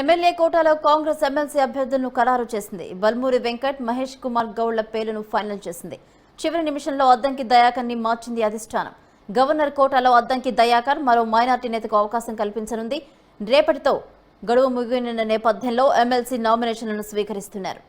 MLA కోటాలో Congress MLC అభ్యర్థులను ఖరారు చేసింది. బల్మూరి వెంకట్, మహేష్ కుమార్ గౌడ్ల పేర్లను ఫైనల్ చేసింది. చివరి నిమిషంలో అద్దంకి దయాకర్ ని మార్చింది అధిష్టానం. గవర్నర్ కోటాలో అద్దంకి దయాకర్ మరో మైనార్టీ నేతకు అవకాశం కల్పించనుంది. రేపటితో గడువు ముగియనున్న నేపథ్యంలో ఎమ్మెల్సీ నామినేషన్లను స్వీకరిస్తున్నారు.